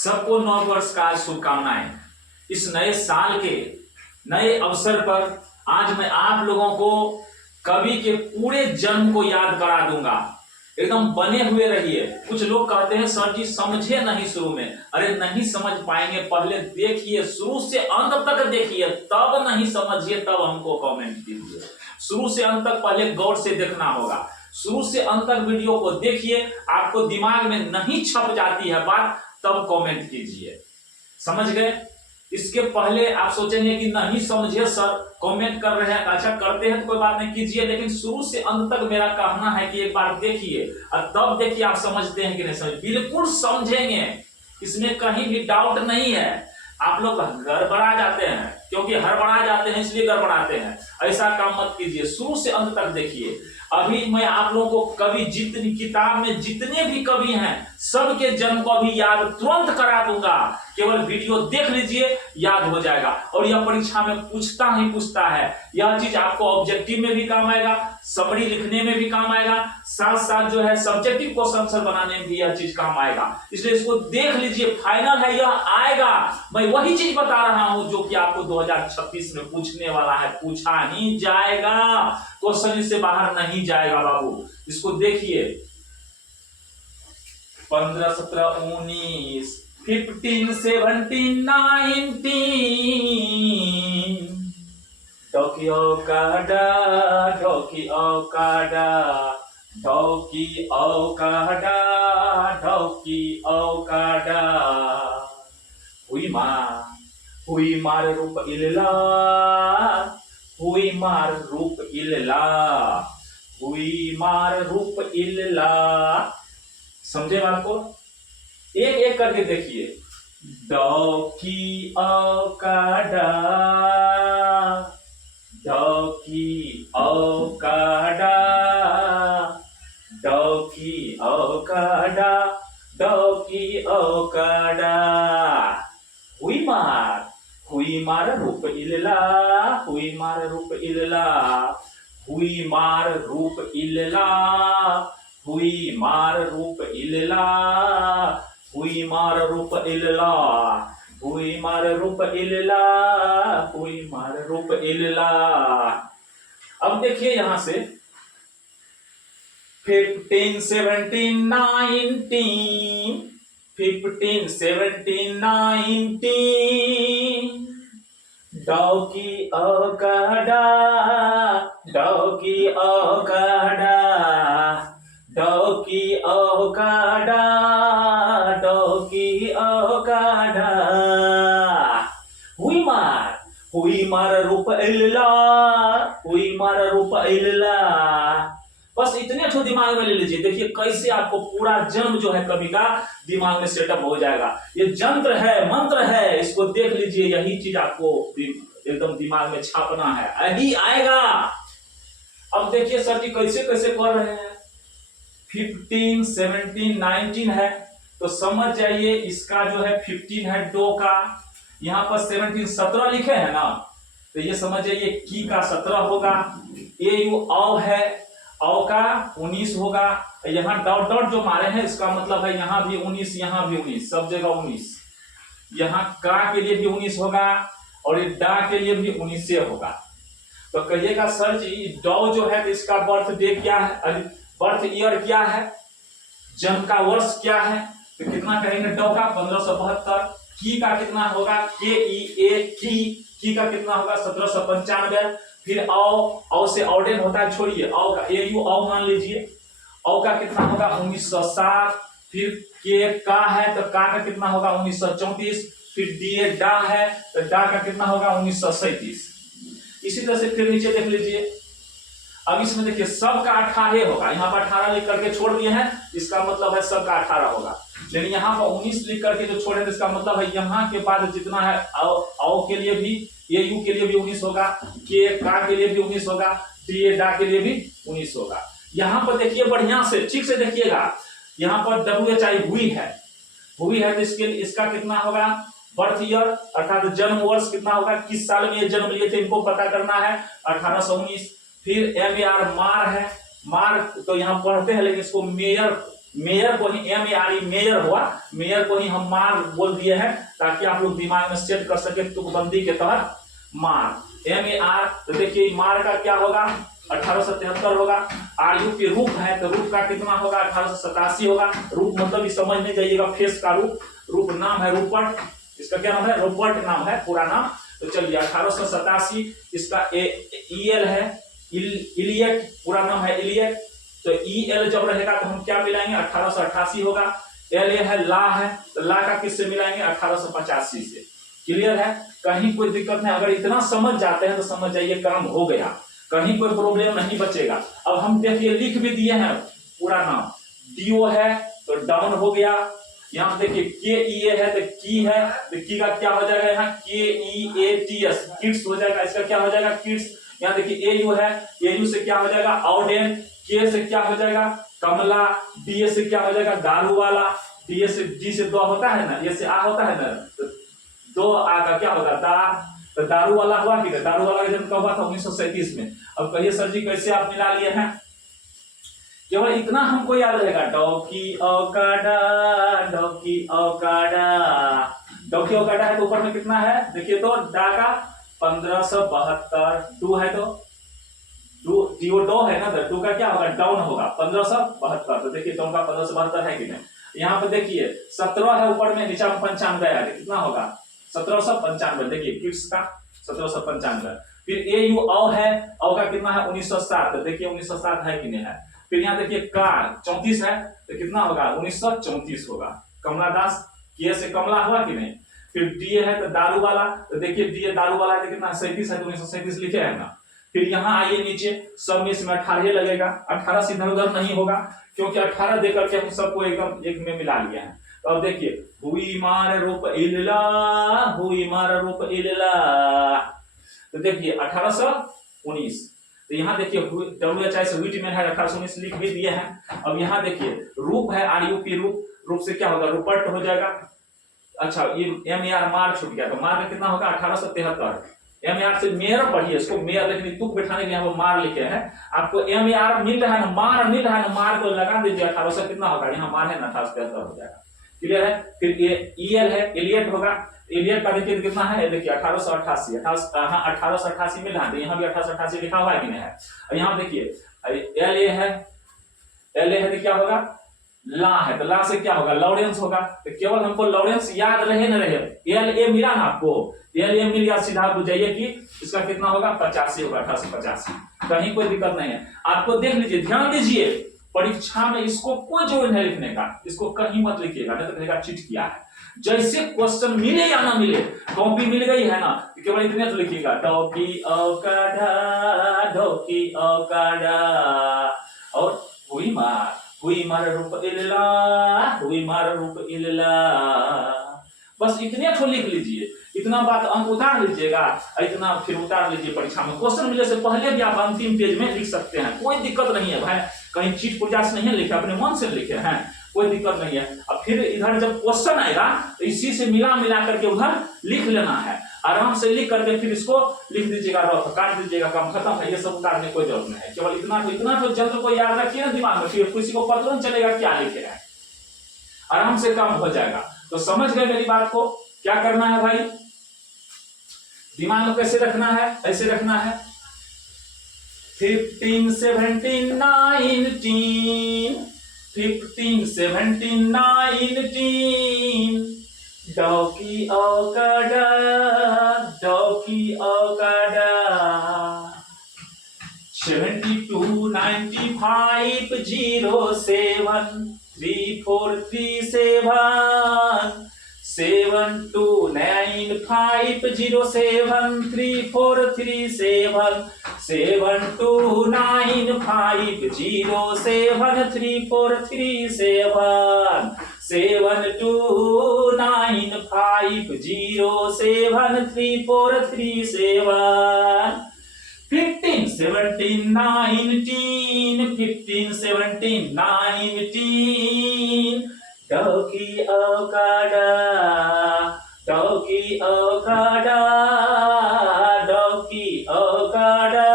सबको नव वर्ष का शुभकामनाएं। इस नए साल के नए अवसर पर आज मैं आप लोगों को कवि के पूरे जन्म को याद करा दूंगा। एकदम बने हुए रहिए। कुछ लोग कहते हैं सर जी समझे नहीं शुरू में, अरे नहीं समझ पाएंगे, पहले देखिए, शुरू से अंत तक देखिए, तब नहीं समझिए तब हमको कमेंट कीजिए। शुरू से अंत तक पहले गौर से देखना होगा। शुरू से अंत तक वीडियो को देखिए, आपको दिमाग में नहीं छप जाती है बात तब कमेंट कीजिए। समझ गए? इसके पहले आप सोचेंगे कि नहीं समझे सर, कमेंट कर रहे हैं, अच्छा करते हैं तो कोई बात नहीं, कीजिए, लेकिन शुरू से अंत तक मेरा कहना है कि एक बार देखिए और तब देखिए आप समझते हैं कि नहीं समझ। बिल्कुल समझेंगे, इसमें कहीं भी डाउट नहीं है। आप लोग गड़बड़ा जाते हैं, क्योंकि हड़बड़ा जाते हैं इसलिए गड़बड़ाते हैं। ऐसा काम मत कीजिए, शुरू से अंत तक देखिए। अभी मैं आप लोगों को कवि जितनी किताब में जितने भी कवि हैं सबके जन्म को अभी याद तुरंत करा दूंगा। केवल वीडियो देख लीजिए, याद हो जाएगा। और यह परीक्षा में पूछता ही पूछता है। यह चीज आपको ऑब्जेक्टिव में भी काम आएगा, समरी लिखने में भी काम आएगा, साथ साथ जो है सब्जेक्टिव क्वेश्चन आंसर बनाने में भी यह चीज काम आएगा। इसलिए इसको देख लीजिए, फाइनल है, यह आएगा। मैं वही चीज बता रहा हूं जो कि आपको 2026 में पूछने वाला है, पूछा ही जाएगा। क्वेश्चन इससे बाहर नहीं जाएगा बाबू। इसको देखिए, 15, 17, 19, 15, 17, 19। डॉकी औकाडा, डॉकी औकाडा, डॉकी औकाडा, डॉकी औकाडा। हुई मार रूप इल्ला, हुई मार रूप इल्ला, हुई मार रूप इल्ला। समझे बात को? एक एक करके देखिए। डॉकी औकाडा, डॉकी औकाडा, डॉकी औकाडा, डॉकी औकाडा। हुई मार रूप इल्ला, हुई मार रूप इल्ला, हुई मार रूप इल्ला, हुई मार रूप इल्ला, हुई मार रूप इल्ला, हुई मार रूप इल्ला, हुई मार रूप इल्ला। अब देखिए यहां से 15, 17, 19, 15, 17, 19। डॉकी औकाडा, डॉकी औकाडा, डॉकी औकाडा, डॉकी औकाडा। हुई मार रूप इल्ला, हुई मार रूप इल्ला। बस इतने तो दिमाग में ले लीजिए। देखिए कैसे आपको पूरा जन्म जो है कवि का दिमाग में सेटअप हो जाएगा। ये जंत्र है, मंत्र है, इसको देख लीजिए। यही चीज आपको एकदम दिमाग में छापना है, यही आएगा। अब देखिए सर जी कैसे कैसे कर रहे हैं। 15, 17, 19 है तो समझ जाइए इसका जो है 15 है डो का, यहाँ पर 17 17 लिखे हैं ना, तो ये समझ जाइए की का 17 होगा। ए यू औ है, औ का 19 होगा। यहाँ डॉट डॉट जो मारे हैं इसका मतलब है यहाँ भी 19, यहाँ भी 19, सब जगह 19। यहाँ का के लिए भी 19 होगा और ये डा के लिए भी 19 से होगा। तो कहिएगा सर जी डॉ जो है तो इसका बर्थ डे क्या है, बर्थ ईयर क्या है, जन्म का वर्ष क्या है, तो कितना कहेंगे डॉ का 1572। की का कितना होगा, के ई ए की का कितना होगा 1795। फिर औ से ऑर्डेन होता है, छोड़िए, औ का ए यू औ मान लीजिए, औ का कितना होगा 1907। फिर के का है तो का कितना होगा 1934। फिर डी डा है तो डा का कितना होगा 1937। इसी तरह से फिर नीचे देख लीजिए। अब इसमें देखिए सब का 18 होगा, यहाँ पर 18 लिख करके छोड़ दिए हैं, इसका मतलब है सब का 18 होगा। लेकिन यहाँ पर 19 लिख करके जो छोड़े तो इसका मतलब है यहाँ के बाद जितना है औ के लिए भी, ए यू के लिए भी 19 होगा, के का के लिए भी 19 होगा, डी डा के लिए भी 19 होगा। यहाँ पर देखिए बढ़िया से ठीक से देखिएगा, यहाँ पर WHI हुई है तो इसके लिए इसका कितना होगा बर्थ ईयर अर्थात जन्म वर्ष कितना होगा, किस साल में ये जन्म लिए थे इनको पता करना है, 1819। फिर MAR मार है, मार तो यहाँ पढ़ते हैं लेकिन इसको मेयर मेयर को ही MERE मेयर हुआ, मेयर को ही हम मार बोल दिए हैं ताकि आप लोग दिमाग में सेट कर सके तुकबंदी के तहत मार। MER तो देखिए मार का क्या होगा 1873 होगा। RU के रूप है तो रूप का कितना होगा 1887 होगा। रूप मतलब ही समझ नहीं जाइएगा फेस का रूप, रूप नाम है रूपर्ट, इसका क्या नाम है रोबर्ट नाम है पूरा नाम। तो चलिए 1887 इसका EL है इलियट, पूरा नाम है इलियट। तो EL जब रहेगा तो हम क्या मिलाएंगे 1888 होगा। LA है ला है तो ला का किससे मिलाएंगे 1885 से। क्लियर है, कहीं कोई दिक्कत नहीं, अगर इतना समझ जाते हैं तो समझ जाइए काम हो गया, कहीं कोई प्रॉब्लम नहीं बचेगा। अब हम देखिए लिख भी दिए हैं पूरा नाम, DO है तो डाउन हो गया। यहाँ देखिए KEA है तो की है तो की का क्या हो जाएगा यहाँ KEATS किड्स हो जाएगा, इसका क्या हो जाएगा किड्स। यहाँ देखिए AU है, AU से क्या हो जाएगा आउडेन, K से क्या हो जाएगा कमला, DA से क्या हो जाएगा दारू वाला, DA से D से दो होता है ना, ये से आ होता है ना, तो दो आ का क्या होगा दा, तो दारू वाला हुआ कि दारू वाला का जन्म कब हुआ था 1937 में। अब कहिए सर जी कैसे आप मिला लिए हैं, केवल इतना हमको याद रहेगा डॉकी औकाडा, डॉकी औकाडा, डॉकी औकाडा है तो ऊपर में कितना है देखिए तो डा का 1572, डू है तो डो है ना, डू का क्या होगा डाउन होगा 1572। तो देखिए डाउन का 1572 है कि नहीं। यहाँ पे देखिए 17 है ऊपर में, नीचे में 95 है, कितना होगा 1795। देखिए किड्स का 1795। फिर AU औ है, औ का कितना है 1907, तो देखिए 1907 है कि नहीं है। फिर यहाँ देखिए का 34 है तो कितना होगा 1934 होगा। कमला दास के से कमला हुआ कि नहीं। फिर DA है तो दारू वाला, तो देखिए DA दारू वाला है तो कितना 37 है तो 1937 लिखे है ना। फिर यहाँ आइए नीचे, सब में इसमें 18 लगेगा, 18 से इधर उधर नहीं होगा क्योंकि 18 देकर के हम सबको एकदम एक में मिला लिया है। तो अब देखिए हुई मार रूप इल्ला, हुई मार रूप इल्ला, तो देखिए 1819। तो यहाँ देखिए WHI से व्हीट में है 1819 लिख भी दिए हैं। अब यहाँ देखिए रूप है RU की रूप, रूप से क्या होगा रूपर्ट हो जाएगा। अच्छा ये MER मार छूट गया, तो मार में कितना होगा 1873। MER से मेयर पढ़िए इसको, मेयर लेकिन तुक बैठाने के लिए यहाँ मार लिखे हैं। आपको MER मिल रहा है ना, मार मिल रहा है ना, मार को लगा दीजिए 1800 कितना होगा, यहाँ मार है ना 1873 हो जाएगा। क्लियर है। फिर EL है इलियट होगा, इलियट का देखिए कितना है देखिए 1888, 1888 में ध्यान, यहाँ भी 1888 लिखा हुआ है कि नहीं है। यहाँ देखिए LA है, LA है तो क्या होगा ला है, तो ला से क्या होगा लॉरेंस होगा। तो केवल हमको लॉरेंस याद रहे न रहे, LA मिला ना आपको, LA मिल गया, सीधा आप बुझाइए कि इसका कितना होगा 85 होगा, 1885। कहीं कोई दिक्कत नहीं है। आपको देख लीजिए, ध्यान दीजिए, परीक्षा में इसको कोई जोड़ नहीं लिखने का, इसको कहीं मत लिखिएगा नहीं तो कहेगा चीट किया है। जैसे क्वेश्चन मिले या ना मिले, कॉपी मिल गई है ना, केवल इतने तो लिखिएगा डॉकी औकाडा, डॉकी औकाडा, और हुई मार रूप इल्ला, हुई मार रूप इल्ला, बस इतने तो लिख लीजिए। इतना बात अंक उतार लीजिएगा, इतना फिर उतार लीजिए परीक्षा में। क्वेश्चन मिलने से पहले भी आप अंतिम पेज में लिख सकते हैं, कोई दिक्कत नहीं है भाई, कहीं चीट पुर्जा से नहीं लिखे, अपने मन से लिखे हैं, कोई दिक्कत नहीं है। अब फिर इधर जब क्वेश्चन आएगा तो इसी से मिला करके उधर लिख लेना है, आराम से लिख करके फिर इसको लिख दीजिएगा, रफ काट दीजिएगा, काम खत्म है। ये सब उतारने की कोई जरूरत नहीं है, केवल इतना तो जल्द को याद रखिए ना दिमाग में, फिर किसी को पता नहीं चलेगा क्या लिखे है, आराम से काम हो जाएगा। तो समझ गए मेरी बात को, क्या करना है भाई, दिमाग में कैसे रखना है, ऐसे रखना है 15 17 19, 15 17 19, डॉकी औकाडा, डॉकी औकाडा, 72 95 07 3437, 7295 07 3437, 7295 07 3437, 7295 07 3437, 15 17 19, 15 17 19, डॉकी औकाडा, डॉकी औकाडा, डॉकी औकाडा,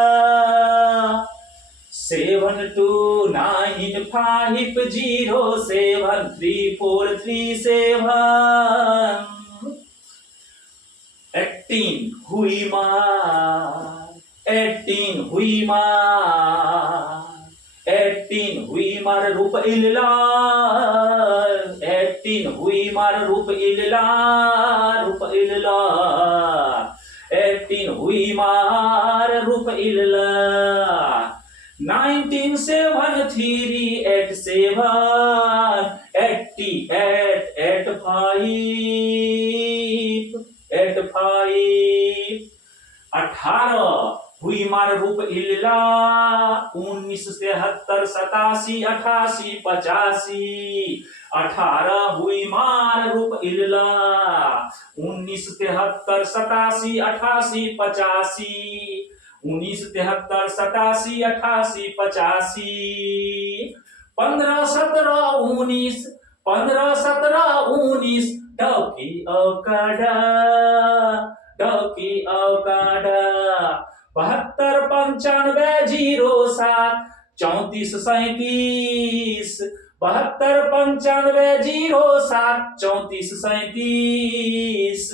7295 950734347 18 हुई मार 18 हुई मार 18 हुई मार रूप इल्ला 18 हुई मार रूप इल्ला 18 हुई मार रूप इल्ला 197387 88 85 18 हुई मार रूप इल्ला 1973 87 85 18 हुई मार रूप इल्ला 1973 87 85 1973 87 85 15 17 19 15 17 19 डौकी औकाडा 72 95 07 34 37 72 95 07 34 37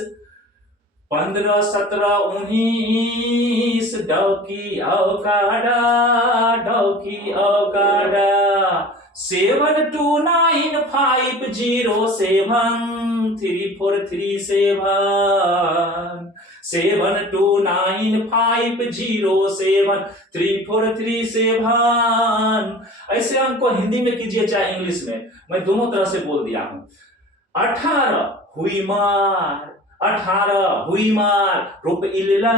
15 17 19 डौकी औकाडा 7295073437 7295073437 ऐसे हमको हिंदी में कीजिए चाहे इंग्लिश में, मैं दोनों तरह से बोल दिया हूं। 18 हुई मार 18 हुई मार रूप इल्ला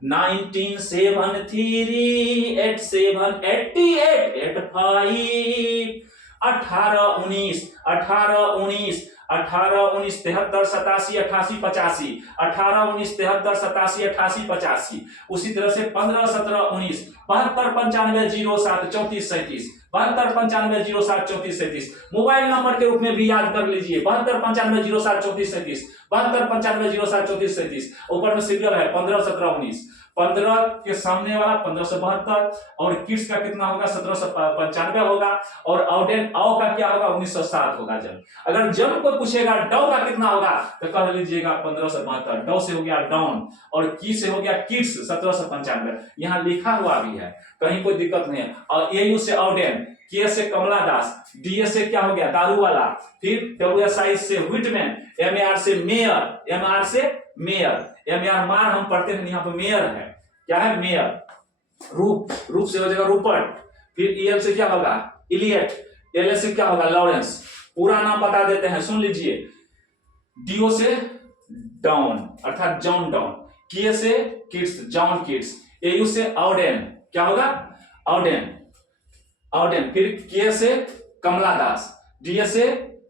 1973 87 88 85 18 19 18 19 18 19 73 87 88 85 18 19 73 87 88 85 उसी तरह से 15 17 19 72 95 07 34 37 72 95 07 34 37 मोबाइल नंबर के रूप में भी याद कर लीजिए 72 95 07 34 37 72 95 07 34 37 ऊपर में सीरियल है 15 17 19 15 के सामने वाला 1572 और किड्स का कितना होगा 1795 होगा और आउडेन आओ का क्या होगा 1907 होगा। जब कोई पूछेगा डौ का कितना होगा तो कह लीजिएगा 1572 डौ से हो गया डाउन और की से हो गया किड्स 1795 यहाँ लिखा हुआ भी है, कहीं कोई दिक्कत नहीं है। और एयू से आउडेन, के से कमला दास, डीएस से क्या हो गया दारू वाला, फिर डब्ल्यूएसआई से व्हिटमैन, एमएआर से मेयर, एमआर से मेयर, एमआर मार हम पढ़ते हैं यहाँ पे मेयर है, क्या है मेयर। रूप से हो जाएगा रूपर्ट, फिर ईएल से क्या होगा इलियट, एल से क्या होगा लॉरेंस। पूरा नाम बता देते हैं सुन लीजिए। डीओ से डाउन अर्थात जॉन डाउन, के से किड्स जॉन किड्स, एयू से आउडेन क्या होगा आउडेन, फिर के से कमला दास, डीएस से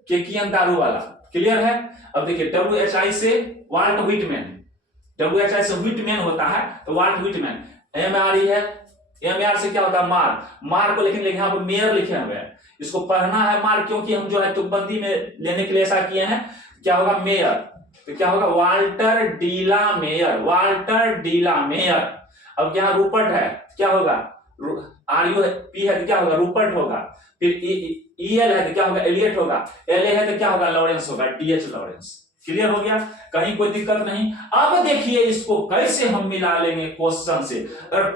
केकियन दारू वाला, क्लियर है। अब देखिए डब्ल्यूएचआई से वाल्ट व्हिटमैन, डब्ल्यूएचआई से व्हिटमैन होता है तो वाल्ट व्हिटमैन। एमआर है, एमआर से क्या होता है मार को लेकिन यहाँ पर मेयर लिखे हुए हैं, इसको पढ़ना है मार क्योंकि हम जो है तुकबंदी में लेने के लिए ऐसा किए हैं। क्या होगा मेयर तो क्या होगा वाल्टर डीला मेयर। अब यहाँ रूपर्ट है क्या होगा आरयू पी है तो क्या होगा रूपर्ट होगा, फिर ईएल है तो क्या होगा एलियट होगा, एलए है तो क्या होगा लॉरेंस होगा, डीएच लॉरेंस। क्लियर हो गया, कहीं कोई दिक्कत नहीं। अब देखिए इसको कैसे हम मिला लेंगे क्वेश्चन से। अगर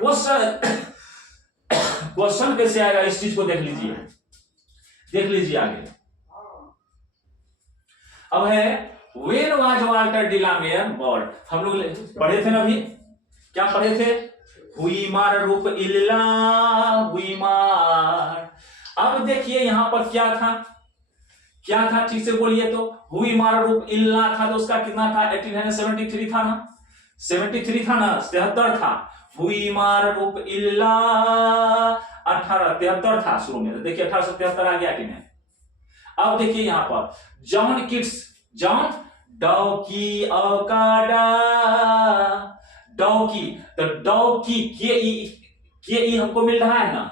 क्वेश्चन कैसे आएगा इस चीज को देख लीजिए आगे। अब है व्हेन वाज वाल्टर डिलामेयर बॉर्न, हम लोग पढ़े थे ना अभी, क्या पढ़े थे हुई मार रूप इल्ला हुई मार। अब देखिए यहां पर क्या था ठीक से बोलिए तो हुई मार रूप इल्ला था तो उसका कितना था 1873 था ना 73 था ना 73 था। हुई मार रूप इल्ला 1873 था शुरू में, तो देखिए 1873 आ गया कि नहीं। अब देखिए यहां पर जॉन किड्स जॉन डॉकी औकाडा डॉकी, तो डॉकी के ई हमको मिल रहा है ना,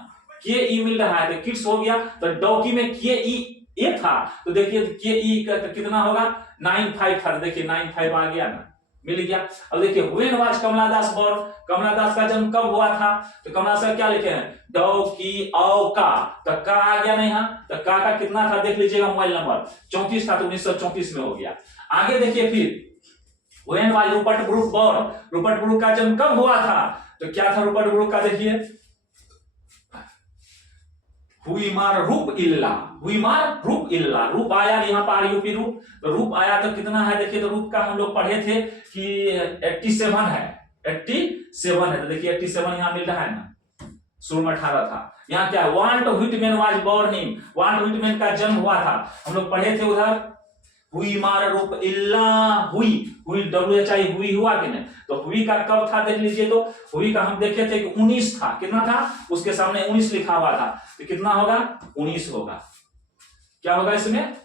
के ई मिल रहा है तो किड्स हो गया। तो डॉकी में के ई ए था तो देखिए के ई का तो कितना होगा 95 था, देखिए 95 आ गया ना, मिल गया। अब देखिए when was Kamala Das born, Kamala Das का जन्म कब हुआ था, तो कमला दास का क्या लिखे हैं, डौ की औ का, तो का आ गया नहीं, तो का कितना था देख लीजिएगा, मोबाइल नंबर 34 था, तो 1934 में हो गया। आगे देखिए फिर when was Rupert Brooke born, Rupert Brooke का जन्म कब हुआ था, तो क्या था रूपर्ट ब्रूक का, देखिए हुईमार रूप इल्ला, हुईमार रूप इल्ला, रूप आया यहाँ पर यूपी रूप, तो रूप आया तो कितना है देखिए, तो रूप का हम लोग पढ़े थे कि 87 है, 87 है, तो देखिए 87 यहाँ मिल रहा है ना, शुरू में 18 था। यहाँ क्या Walt Whitman was born in, Walt Whitman का जन्म हुआ था, हम लोग पढ़े थे उधर, हुई मार रूप इल्ला, हुई हुई WHI हुई हुआ कि नहीं, तो हुई का कब था देख लीजिए, तो हुई का हम देखे थे कि 19 था, कितना था, उसके सामने 19 लिखा हुआ था, तो कितना होगा 19 होगा, क्या होगा इसमें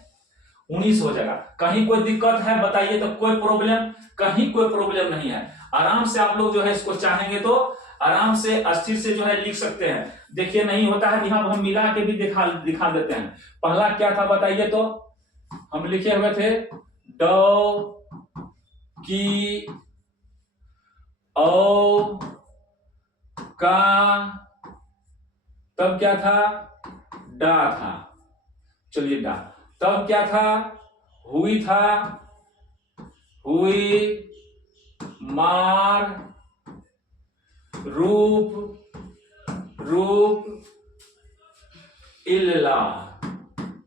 19 हो जाएगा। कहीं कोई दिक्कत है बताइए, तो कोई प्रॉब्लम, कहीं कोई प्रॉब्लम नहीं है, आराम से आप लोग जो है इसको चाहेंगे तो आराम से अस्थिर से जो है लिख सकते हैं। देखिए नहीं होता है, यहाँ हम मिला के भी दिखा देते हैं। पहला क्या था बताइए, तो हम लिखे हुए थे डौ की औ का, तब क्या था डा था, चलिए डा, तब क्या था हुई था, हुई मार रूप, रूप इल्ला,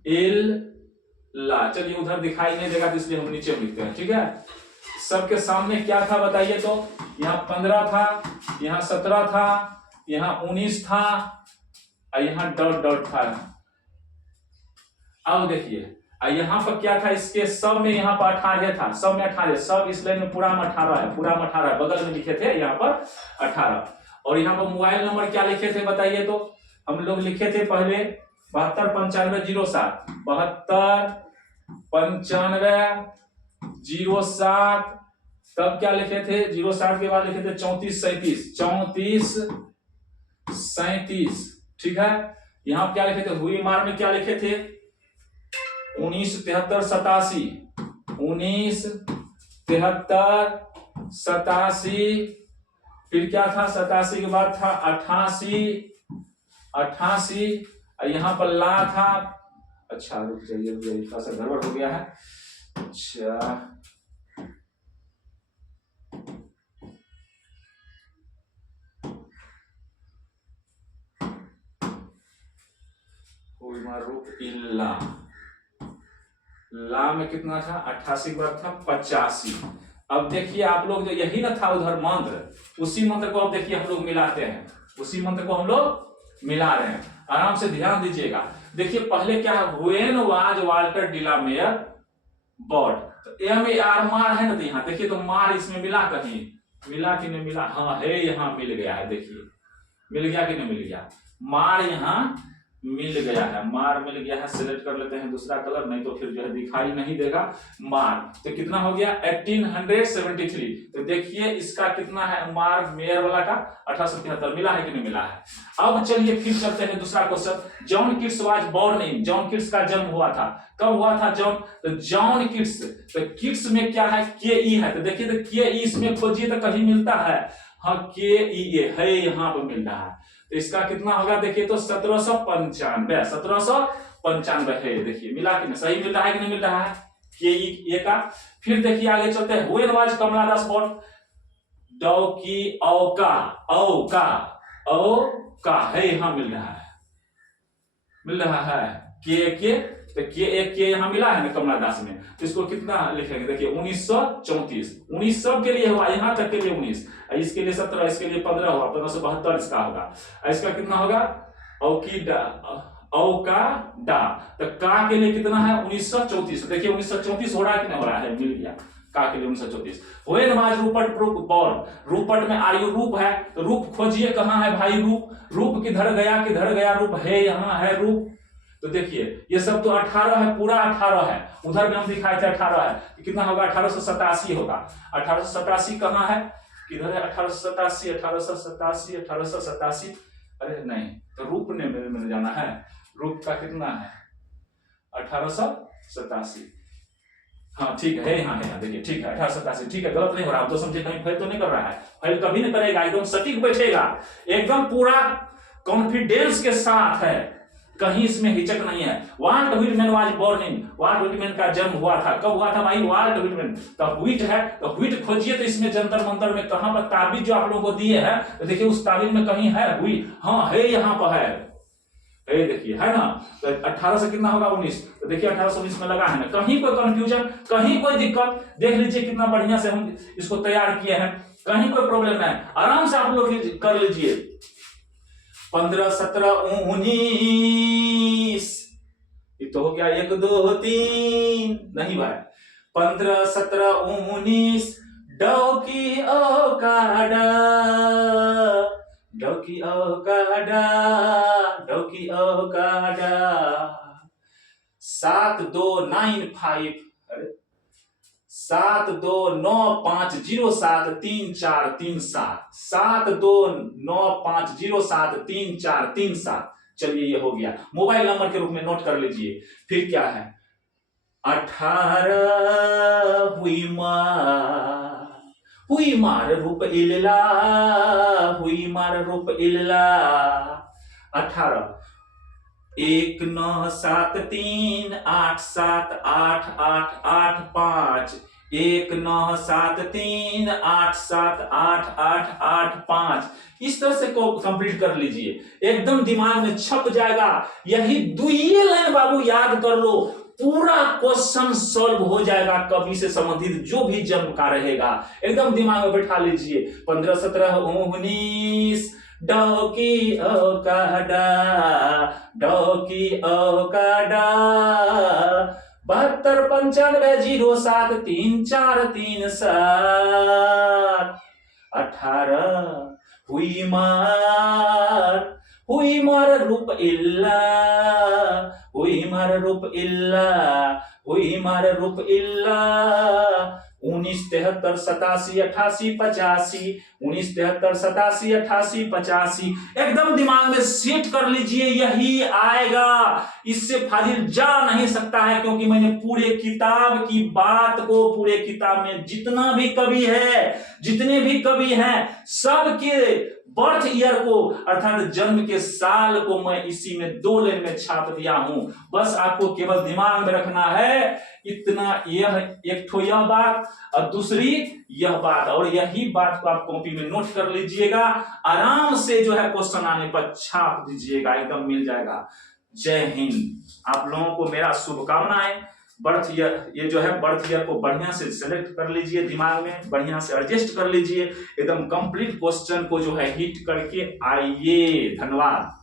इल्ला, चलिए उधर दिखाई नहीं देगा तो इसलिए हम नीचे लिखते हैं, ठीक है। सबके सामने क्या था बताइए, तो यहाँ 15 था, यहाँ 17 था, यहाँ 19 था, और यहाँ डॉट डॉट था। अब देखिए यहाँ पर क्या था, इसके सब में यहाँ पर 18 था, सब में 18, सब इस लाइन में पूरा में 18 है, पूरा में 18, बगल में लिखे थे यहाँ पर 18। और यहाँ पर मोबाइल नंबर क्या लिखे थे बताइए, तो हम लोग लिखे थे पहले 729507, 729507, तब क्या लिखे थे 07 के बाद लिखे थे 3437, 3437, ठीक है। यहाँ क्या लिखे थे हुई मार में क्या लिखे थे 1973-87, 1973-87, फिर क्या था 87 के बाद था 88, यहाँ पर ला था, अच्छा रुक जाइए थोड़ा सा गड़बड़ हो गया है, अच्छा रूप इल्ला, ला में कितना था 88 के बाद था 85। अब देखिए आप लोग जो यही ना था उधर मंत्र, उसी मंत्र को अब देखिए हम लोग मिलाते हैं, उसी मंत्र को हम लोग मिला रहे हैं, आराम से ध्यान दीजिएगा। देखिए पहले क्या है व्हेन वाज वाल्टर डिलामेयर बोर्न, तो MAR मार है ना, यहाँ देखिए तो मार इसमें मिला, कहीं मिला कि नहीं मिला, हाँ है यहाँ मिल गया है, देखिए मिल गया कि नहीं मिल गया, मार यहाँ मिल गया है, मार मिल गया है। सिलेक्ट कर लेते हैं दूसरा कलर, नहीं तो फिर जो है दिखाई नहीं देगा। मार तो कितना हो गया 1873, तो देखिए इसका कितना है मार मेयर वाला का 1873 मिला है कि नहीं मिला है। अब चलिए फिर चलते हैं दूसरा question, John Keats was born in, John Keats का जन्म हुआ था, कब हुआ था जॉन, तो जॉन किट्स, तो किट्स में क्या है KE है, तो देखिए तो KE इसमें खोजिए तो कहीं मिलता है, हाँ KEA है, यहाँ पर मिल रहा है, तो इसका कितना होगा देखिए तो 1795 है, देखिए मिला कि नहीं, सही मिल रहा है कि नहीं मिल रहा है KE का। फिर देखिए आगे चलते हैं when was Kamala Das born, डौ की औ का है, यहाँ मिल रहा है, मिल रहा है के, तो के यहाँ मिला है ना कमला दास में, तो इसको कितना लिखेंगे देखिए 1934, 19 सब के लिए हुआ, यहाँ तक के लिए 19, इसके लिए 17, इसके लिए 15 हुआ, 1572 इसका होगा, इसका कितना होगा औ का डा, तो का के लिए कितना है 1934, देखिए 1934 हो रहा है कि नहीं हो रहा है, मिल गया का के लिए 1934। When was Rupert Brooke born, Rupert में आयु रूप है, तो रूप खोजिए कहाँ है भाई, रूप किधर गया रूप है, यहाँ है रूप, तो देखिए ये सब तो 18 है, पूरा 18 है, उधर भी हम दिखाए थे 18 है, तो कितना होगा 1887 होगा, 1887 कहाँ है, किधर है 1887, अरे नहीं, तो रूप ने मैंने जाना है, रूप का कितना है 1887, हाँ ठीक है, हाँ है, देखिए ठीक है 1887, ठीक है, गलत नहीं हो रहा, आप तो समझे कहीं फेल तो नहीं कर रहा है, फेल कभी नहीं करेगा, एकदम सटीक बैठेगा, एकदम पूरा कॉन्फिडेंस के साथ है, कहीं इसमें हिचक नहीं है। Walt Whitman was born in, Walt Whitman का जन्म हुआ था, कब हुआ था भाई? वाल्ट व्हिटमैन, तो व्हिट है तो व्हिट खोजिए, तो इसमें जंतर मंतर में कहां पर ताबीज जो आप लोगों को दिए हैं, तो देखिए उस ताबीज में कहीं है व्हिट, हाँ है, यहाँ पर है, ये देखिए है ना, तो 18 से कितना होगा 19, तो देखिए 1819 में लगा है ना, कहीं कोई कंफ्यूजन, कहीं कोई दिक्कत, देख लीजिए कितना बढ़िया से हम इसको तैयार किए हैं, कहीं कोई प्रॉब्लम नहीं, आराम से आप लोग कर लीजिए। 15 17 19, ये तो हो गया 1 2 3, नहीं भाई, 15 17 19, डौकी औकाडा, डौकी औकाडा, डौकी औकाडा, 7 2 9 5, अरे 7 2 9 5 0 7 3 4 3 7, 7 2 9 5 0 7 3 4 3 7, चलिए ये हो गया, मोबाइल नंबर के रूप में नोट कर लीजिए। फिर क्या है? 18 हुई मार रूप इल्ला, हुई मार रूप इल्ला, 18 1 9 7 3 8 7 8 8 8 5, 1 9 7 3 8 7 8 8 8 5, इस तरह से को कंप्लीट कर लीजिए, एकदम दिमाग में छप जाएगा, यही दुइये लाइन बाबू याद कर लो, पूरा क्वेश्चन सॉल्व हो जाएगा, कवि से संबंधित जो भी जन्म का रहेगा, एकदम दिमाग में बैठा लीजिए। 15 17 19, डौकी औकाडा, डौकी औकाडा, 72 95 0 7 3 4 3 7, 18 हुई मार रूप इल्ला, हुई मार रूप इल्ला, हुई मार रूप इल्ला, 19 73 87 88 85, 19 73 87 88 85, एकदम दिमाग में सेट कर लीजिए, यही आएगा, इससे फाजिल जा नहीं सकता है, क्योंकि मैंने पूरे किताब की बात को, पूरे किताब में जितना भी कवि है, जितने भी कवि हैं, सबके बर्थ ईयर को अर्थात जन्म के साल को मैं इसी में 2 लाइन में छाप दिया हूं, बस आपको केवल दिमाग में रखना है इतना, यह एक ठो यह बात और दूसरी यह बात, और यही बात को आप कॉपी में नोट कर लीजिएगा, आराम से जो है क्वेश्चन आने पर छाप दीजिएगा, एकदम मिल जाएगा। जय हिंद, आप लोगों को मेरा शुभकामनाएं। बर्थ ईयर, ये जो है बर्थ ईयर को बढ़िया से सेलेक्ट कर लीजिए, दिमाग में बढ़िया से एडजस्ट कर लीजिए, एकदम कंप्लीट क्वेश्चन को जो है हिट करके आइए। धन्यवाद।